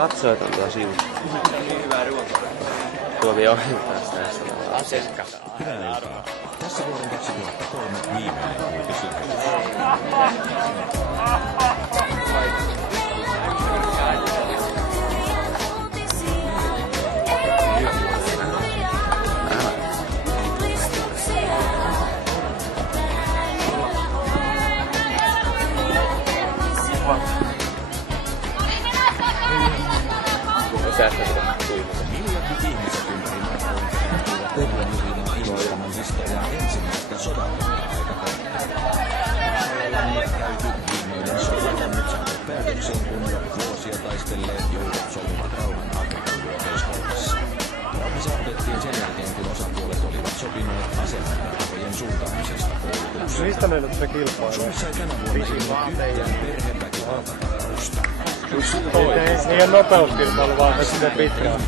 Katsojat on tuo sivu. Hyvää ruokaa. Tuovi ohjelmaa tässä. Hyvää iltaa. Tässä vuoden 2003 viimeinen uutisykköys. Miljardit ihmiset ympäri maailmaa kertovat terveydenhuollon iloittaman historian ensimmäistä sodan-aikakautta. Elämät käyty viimeinen sota on nyt saatu päätökseen, kun jo vuosia taistelleet joukot sopivat rauhan Afrikan hyökkäysvaltassa. Rauha saavutettiin sen jälkeen, kun osapuolet olivat sopineet asemäärärahojen suuntaamisesta koulutukseen. Mistä ne nyt se kilpailu? Suomessa ei tänä vuonna ilmoittu yhtään perheväkivaltatapausta. Ei ole nopeuskilpailu, vaan se sinne pitkään.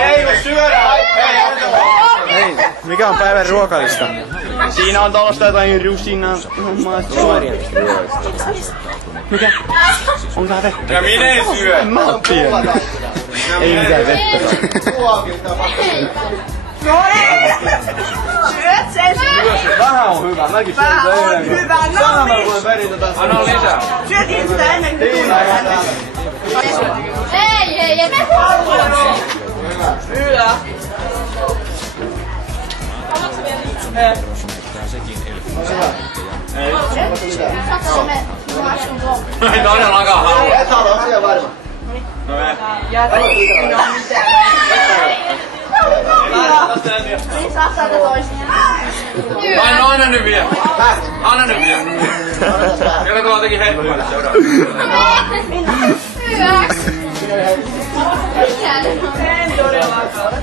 Ei syödä! Hei, mikä on päivän ruokalista? Siinä on tollaista jotain rusinaa. Mikä? Onko tää vettä? Ja minä en syö! Mä oon pieni. Ei mitään vettä. No ei! Syöt sen! Vähän on hyvä, mäkin syön Vähän on eilen. hyvä, no Vähän mä niin! voin peritä tästä. Anna lisää. Syötiin sitä ennen kuin tulla. Ei, me Hyvä! Ei todellakaan halua. Et halua, se on varma. Ja ei oo mitään. Niin saa saada toistaan. Anna nyt vielä. Anna nyt vielä. Joka tuolla teki heittomaille seuraa. En todellakaan.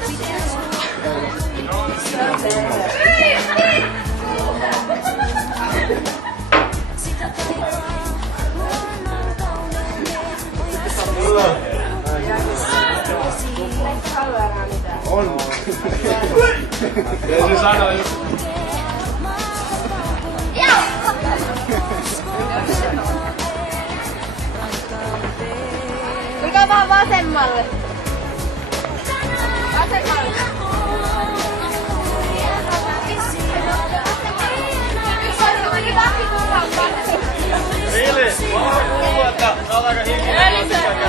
On. Ei se sano just. Mikä vaan vasemmalle? Vasemmalle. Vili, mä oon kuullut, että sä oot aika hiljaa.